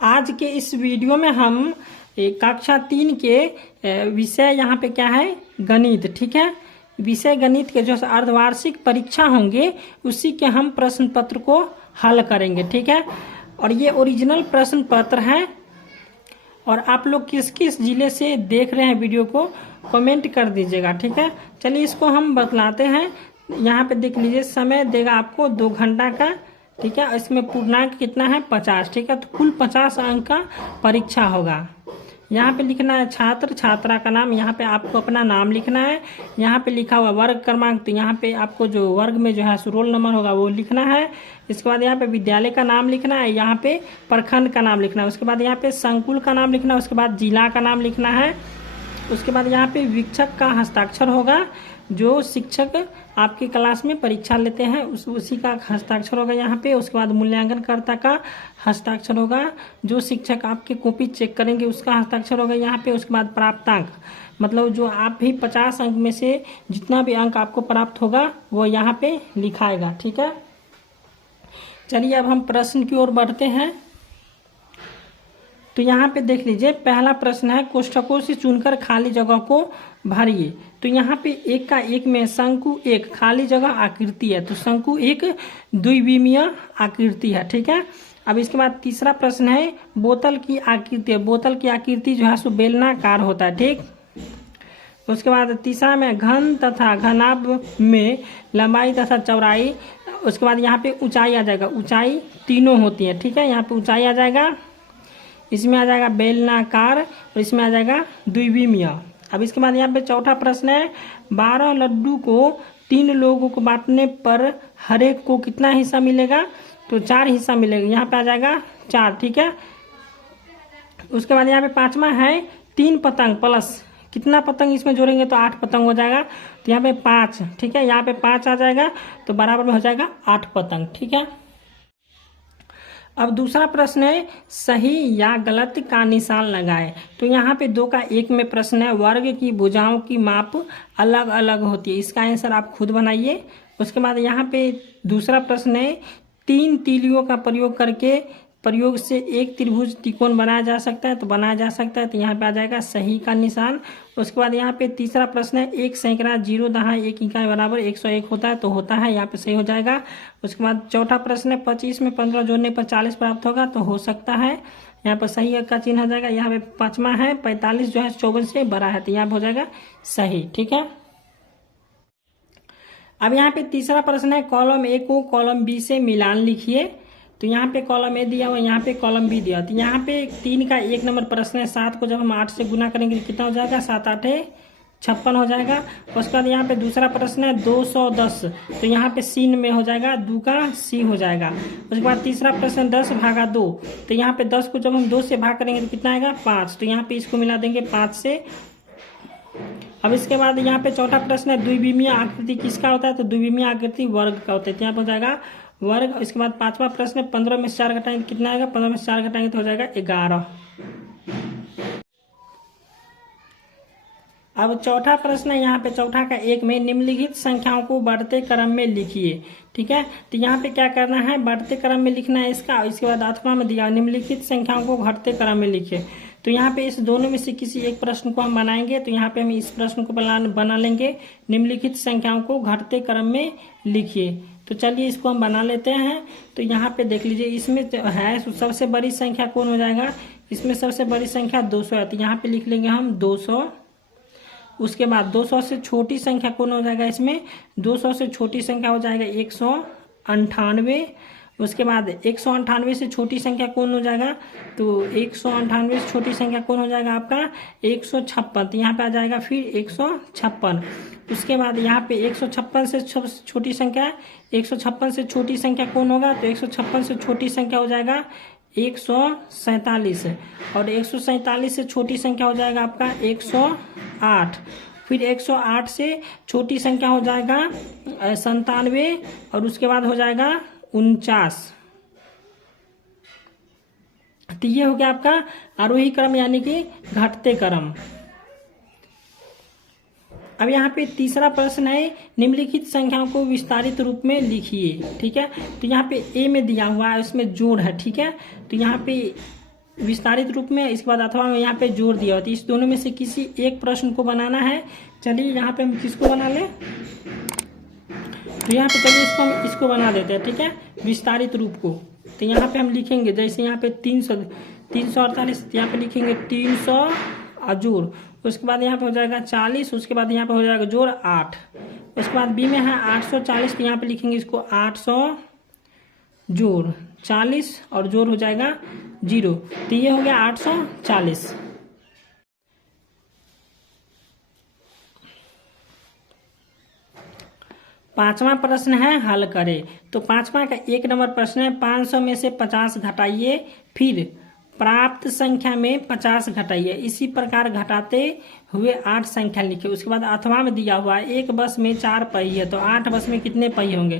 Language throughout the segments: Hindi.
आज के इस वीडियो में हम कक्षा 3 के विषय यहाँ पे क्या है, गणित। ठीक है, विषय गणित के जो अर्धवार्षिक परीक्षा होंगे उसी के हम प्रश्न पत्र को हल करेंगे। ठीक है, और ये ओरिजिनल प्रश्न पत्र है। और आप लोग किस किस जिले से देख रहे हैं वीडियो को कमेंट कर दीजिएगा। ठीक है, चलिए इसको हम बतलाते हैं। यहाँ पे देख लीजिए, समय देगा आपको 2 घंटा का। ठीक है, इसमें पूर्णांक कितना है, 50। ठीक है, तो कुल 50 अंक का परीक्षा होगा। यहाँ पे लिखना है छात्र छात्रा का नाम, यहाँ पे आपको अपना नाम लिखना है। यहाँ पे लिखा हुआ वर्ग क्रमांक, तो यहाँ पे आपको जो वर्ग में जो है रोल नंबर होगा वो लिखना है। इसके बाद यहाँ पे विद्यालय का नाम लिखना है, यहाँ पे प्रखंड का नाम लिखना है, उसके बाद यहाँ पे संकुल का नाम लिखना है, उसके बाद जिला का नाम लिखना है। उसके बाद यहाँ पे शिक्षक का हस्ताक्षर होगा, जो शिक्षक आपकी क्लास में परीक्षा लेते हैं उसी का हस्ताक्षर होगा यहाँ पे। उसके बाद मूल्यांकनकर्ता का हस्ताक्षर होगा, जो शिक्षक आपकी कॉपी चेक करेंगे उसका हस्ताक्षर होगा यहाँ पे। उसके बाद प्राप्तांक, मतलब जो आप भी 50 अंक में से जितना भी अंक आपको प्राप्त होगा वो यहाँ पे लिखाएगा। ठीक है, चलिए अब हम प्रश्न की ओर बढ़ते हैं। तो यहाँ पे देख लीजिए, पहला प्रश्न है, कोष्ठकों से चुनकर खाली जगह को भरिए। तो यहाँ पे 1 का 1 में शंकु 1 खाली जगह आकृति है, तो शंकु 1 द्विविमीय आकृति है। ठीक है, अब इसके बाद तीसरा प्रश्न है, बोतल की आकृति है। बोतल की आकृति जो है सो बेलनाकार होता है। ठीक, उसके बाद तीसरा में घन तथा घनाभ में लंबाई तथा चौड़ाई। उसके बाद यहाँ पे ऊंचाई आ जाएगा, ऊंचाई तीनों होती है। ठीक है, यहाँ पे ऊंचाई आ जाएगा, इसमें आ जाएगा बेलनाकार और इसमें आ जाएगा द्विविमीय। अब इसके बाद यहाँ पे चौथा प्रश्न है, 12 लड्डू को 3 लोगों को बांटने पर हर एक को कितना हिस्सा मिलेगा, तो 4 हिस्सा मिलेगा, यहाँ पे आ जाएगा 4। ठीक है, उसके बाद यहाँ पे पांचवा है, 3 पतंग प्लस कितना पतंग इसमें जोड़ेंगे तो 8 पतंग हो जाएगा, तो यहाँ पे 5। ठीक है, यहाँ पे 5 आ जाएगा, तो बराबर में हो जाएगा 8 पतंग। ठीक है, अब दूसरा प्रश्न है, सही या गलत का निशान लगाए। तो यहाँ पे 2 का 1 में प्रश्न है, वर्ग की भुजाओं की माप अलग अलग होती है, इसका आंसर आप खुद बनाइए। उसके बाद यहाँ पे दूसरा प्रश्न है, 3 तीलियों का प्रयोग से एक त्रिभुज त्रिकोण बनाया जा सकता है, तो बनाया जा सकता है, तो यहाँ पे आ जाएगा सही का निशान। उसके बाद यहाँ पे तीसरा प्रश्न है, 1 सैकड़ा 0.1 इकाई बराबर 101 होता है, तो होता है, यहाँ पे सही हो जाएगा। उसके बाद चौथा प्रश्न है, 25 में 15 जोड़ने पर 40 प्राप्त होगा, तो हो सकता है, यहाँ पर सही का चिन्ह हो जाएगा। यहाँ पे पांचवा है, 45 जो है 54 से बड़ा है, तो यहाँ पे हो जाएगा सही। ठीक है, अब यहाँ पे तीसरा प्रश्न है, कॉलम ए को कॉलम बी से मिलान लिखिए। तो यहाँ पे कॉलम ए दिया हुआ, यहाँ पे कॉलम बी दिया। तो यहाँ पे 3 का 1 नंबर प्रश्न है, 7 को जब हम 8 से गुना करेंगे तो कितना हो जाएगा, 7 8 56 हो जाएगा। उसके बाद यहाँ पे दूसरा प्रश्न है, 210, तो यहाँ पे सीन में हो जाएगा, 2 का सी हो जाएगा। उसके बाद तीसरा प्रश्न 10 भागा 2, तो यहाँ पे 10 को जब हम 2 से भाग करेंगे तो कितना आएगा, 5, तो यहाँ पे इसको मिला देंगे 5 से। अब इसके बाद यहाँ पे चौथा प्रश्न है, द्विविमीय आकृति किसका होता है, तो द्विविमीय आकृति वर्ग का होता है, तो यहाँ पे हो जाएगा वर्ग। इसके बाद पांचवा प्रश्न है, 15 में 4 घटाएंगे कितना आएगा, 15 में 4 घटाएंगे तो हो जाएगा 11। अब चौथा प्रश्न है, यहाँ पे चौथा का 1 में निम्नलिखित संख्याओं को बढ़ते क्रम में लिखिए। ठीक है, तो यहाँ पे क्या करना है, बढ़ते क्रम में लिखना है इसका। इसके बाद अथवा में दिया, निम्नलिखित संख्याओं को घटते क्रम में लिखिए। तो यहाँ पे इस दोनों में से किसी एक प्रश्न को हम बनाएंगे, तो यहाँ पे हम इस प्रश्न को बना लेंगे, निम्नलिखित संख्याओं को घटते क्रम में लिखिए। तो चलिए इसको हम बना लेते हैं। तो यहाँ पे देख लीजिए, इसमें है सबसे बड़ी संख्या कौन हो जाएगा, इसमें सबसे बड़ी संख्या 200 है, तो यहाँ पे लिख लेंगे हम 200। उसके बाद 200 से छोटी संख्या कौन हो जाएगा, इसमें 200 से छोटी संख्या हो जाएगा 198। उसके बाद 198 से छोटी संख्या कौन हो जाएगा, तो 198 से छोटी संख्या कौन हो जाएगा आपका 156, तो यहाँ पे आ जाएगा फिर 156। उसके बाद यहाँ पे 156 से छोटी संख्या, 156 से छोटी संख्या कौन होगा, तो 156 से छोटी संख्या हो जाएगा 147, और 147 से छोटी संख्या हो जाएगा आपका 108। फिर 108 से छोटी संख्या हो जाएगा 97, और उसके बाद हो जाएगा 49। तो ये हो गया आपका आरोही क्रम यानी कि घटते क्रम। अब यहाँ पे तीसरा प्रश्न है, निम्नलिखित संख्याओं को विस्तारित रूप में लिखिए। ठीक है, तो यहाँ पे ए में दिया हुआ है, उसमें जोड़ है। ठीक है, तो यहाँ पे विस्तारित रूप में, इसके बाद अथवा में यहाँ पे जोड़ दिया होता है। इस दोनों में से किसी एक प्रश्न को बनाना है। चलिए यहाँ पे हम किसको बना लें, तो यहाँ पे चलिए इसको बना देते हैं, ठीक है, विस्तारित रूप को। तो यहाँ पे हम लिखेंगे, जैसे यहाँ पे 348, यहाँ पे लिखेंगे 300 जोड़, उसके बाद यहाँ पे हो जाएगा 40, उसके बाद यहाँ पे हो जाएगा जोड़ 8, उसके बाद बी में है 840, तो यहाँ पे लिखेंगे इसको 800 जोड़ 40 और जोड़ हो जाएगा 0, तो ये हो गया 840। पांचवा प्रश्न है हल करें। तो पांचवा का 1 नंबर प्रश्न है 500 में से 50 घटाइए, फिर प्राप्त संख्या में 50 घटाइए, इसी प्रकार घटाते हुए 8 संख्या लिखे। उसके बाद अथवा में दिया हुआ है एक बस में 4 पहिए, तो 8 बस में कितने पहिए होंगे,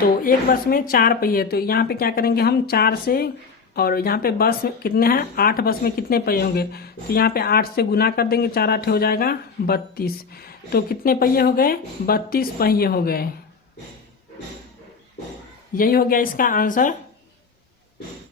तो एक बस में 4 पहिए, तो यहाँ पे क्या करेंगे हम 4 से, और यहाँ पे बस कितने हैं 8 बस में कितने पहिए होंगे, तो यहाँ पे 8 से गुना कर देंगे, 4 8 हो जाएगा 32, तो कितने पहिए हो गए 32 पहिए हो गए। यही हो गया इसका आंसर।